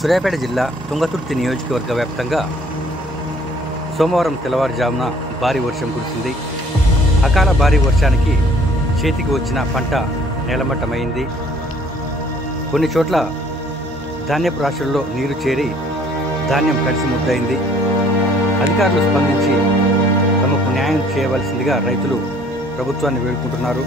సూర్యాపేట జిల్లా తుంగతుర్తి నియోజకవర్గ వ్యాప్తంగా సోమవారం తెల్లవారుజామున భారీ వర్షం కురిసింది. అకాల భారీ వర్షానికి చేతికి వచ్చిన పంట నేలమట్టమైంది. కొన్ని చోట్ల ధాన్యపు రాశుల్లో నీరు చేరి ధాన్యం కలిసి ముద్దయింది. అధికారులు స్పందించి తమకు న్యాయం చేయవలసిందిగా రైతులు ప్రభుత్వాన్ని వేడుకుంటున్నారు.